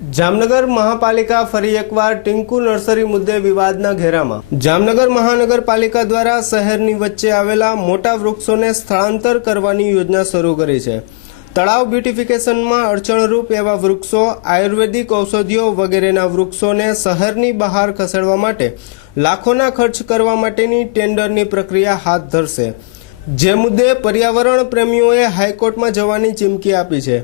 જામનગર મહાપાલિકા ફરી એકવાર ટિંકુ નર્સરી મુદ્દે વિવાદના ઘેરામાં। જામનગર મહાનગરપાલિકા દ્વારા શહેરની વચ્ચે આવેલા મોટા વૃક્ષોને સ્થળાંતર કરવાની યોજના શરૂ કરી છે। તળાવ બ્યુટિફિકેશનમાં અડચણરૂપ એવા વૃક્ષો, આયુર્વેદિક ઔષધિઓ વગેરેના વૃક્ષોને શહેરની બહાર ખસેડવા માટે લાખોના ખર્ચ કરવા માટેની ટેન્ડરની પ્રક્રિયા હાથ ધરશે, જે મુદ્દે પર્યાવરણ પ્રેમીઓએ હાઈકોર્ટમાં જવાની ચીમકી આપી છે।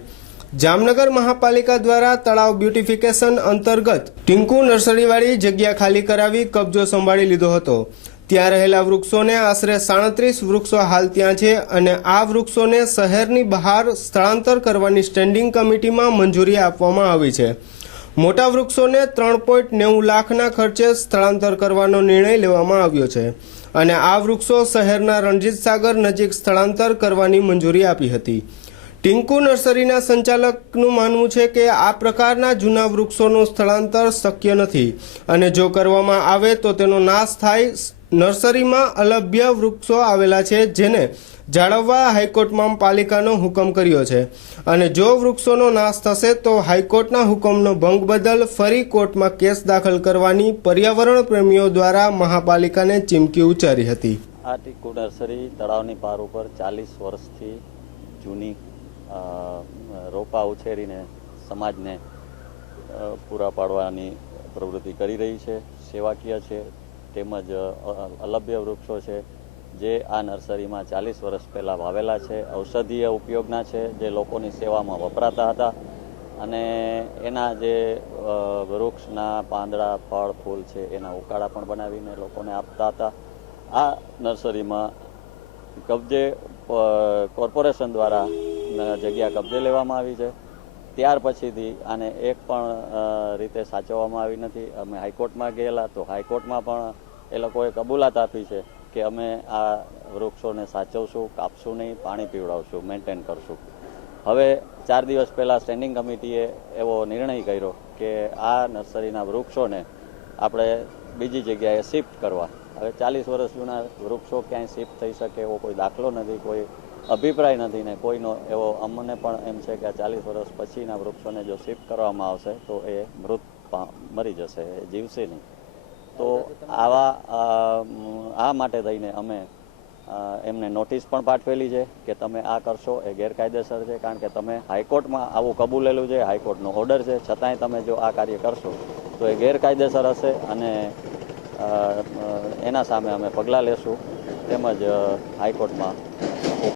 જામનગર મહાપાલિકા દ્વારા તળાવ બ્યુટિફિકેશન અંતર્ગત ટિંકુ નર્સરીવાળી જગ્યા ખાલી કરાવી કબજો સંભાળી લીધો હતો। ત્યાં રહેલા વૃક્ષોને આશરે 37 વૃક્ષો હાલ ત્યાં છે અને આ વૃક્ષોને શહેરની બહાર સ્થળાંતર કરવાની સ્ટેન્ડિંગ કમિટીમાં મંજૂરી આપવામાં આવી છે। મોટા વૃક્ષોને 3.90 લાખના ખર્ચે સ્થળાંતર કરવાનો નિર્ણય લેવામાં આવ્યો છે અને આ વૃક્ષો શહેરના રણજીત સાગર નજીક સ્થળાંતર કરવાની મંજૂરી આપી હતી। ટિંકુ નર્સરીના સંચાલકનું માનવું છે કે આ પ્રકારના જૂના વૃક્ષોનું સ્થળાંતર શક્ય નથી અને જો કરવામાં આવે તો તેનો નાશ થાય। નર્સરીમાં અલભ્ય વૃક્ષો આવેલા છે જેને જાળવવા હાઈકોર્ટમાં પાલિકાનો હુકમ કર્યો છે અને જો વૃક્ષોનો નાશ થશે તો હાઈકોર્ટના હુકમનો ભંગ બદલ ફરી કોર્ટમાં કેસ દાખલ કરવાની પર્યાવરણ પ્રેમીઓ દ્વારા મહાપાલિકાને ચીમકી ઉચ્ચારી હતી। આ ટિંકુ નર્સરી તળાવની પાર ઉપર 40 વર્ષથી જૂની રોપા ઉછેરીને સમાજને પૂરા પાડવાની પ્રવૃત્તિ કરી રહી છે। સેવાકીય છે તેમજ અલભ્ય વૃક્ષો છે જે આ નર્સરીમાં 40 વર્ષ પહેલાં વાવેલા છે, ઔષધીય ઉપયોગના છે, જે લોકોની સેવામાં વપરાતા હતા અને એના જે વૃક્ષના પાંદડા, ફળ, ફૂલ છે એના ઉકાળા પણ બનાવીને લોકોને આપતા હતા। આ નર્સરીમાં કબજે કોર્પોરેશન દ્વારા જગ્યા કબજે લેવામાં આવી છે। ત્યાર પછીથી આને એક પણ રીતે સાચવવામાં આવી નથી। અમે હાઈકોર્ટમાં ગયેલા તો હાઈકોર્ટમાં પણ એ લોકોએ કબૂલાત આપી છે કે અમે આ વૃક્ષોને સાચવશું, કાપશું નહીં, પાણી પીવડાવશું, મેન્ટેન કરશું। હવે 4 દિવસ પહેલાં સ્ટેન્ડિંગ કમિટીએ એવો નિર્ણય કર્યો કે આ નર્સરીના વૃક્ષોને આપણે બીજી જગ્યાએ શિફ્ટ કરવા। હવે 40 વર્ષ જૂના વૃક્ષો ક્યાંય શિફ્ટ થઈ શકે એવો કોઈ દાખલો નથી, કોઈ અભિપ્રાય નથી ને કોઈનો એવો અમને પણ એમ છે કે 40 વર્ષ પછીના વૃક્ષોને જો શિફ્ટ કરવામાં આવશે તો એ મરી જશે, એ જીવશે નહીં। તો આ માટે થઈને અમે એમને નોટિસ પણ પાઠવેલી છે કે તમે આ કરશો એ ગેરકાયદેસર છે, કારણ કે તમે હાઈકોર્ટમાં આવું કબૂલેલું છે, હાઈકોર્ટનો ઓર્ડર છે, છતાંય તમે જો આ કાર્ય કરશો તો એ ગેરકાયદેસર હશે અને એના સામે અમે પગલાં લેશું તેમજ હાઈકોર્ટમાં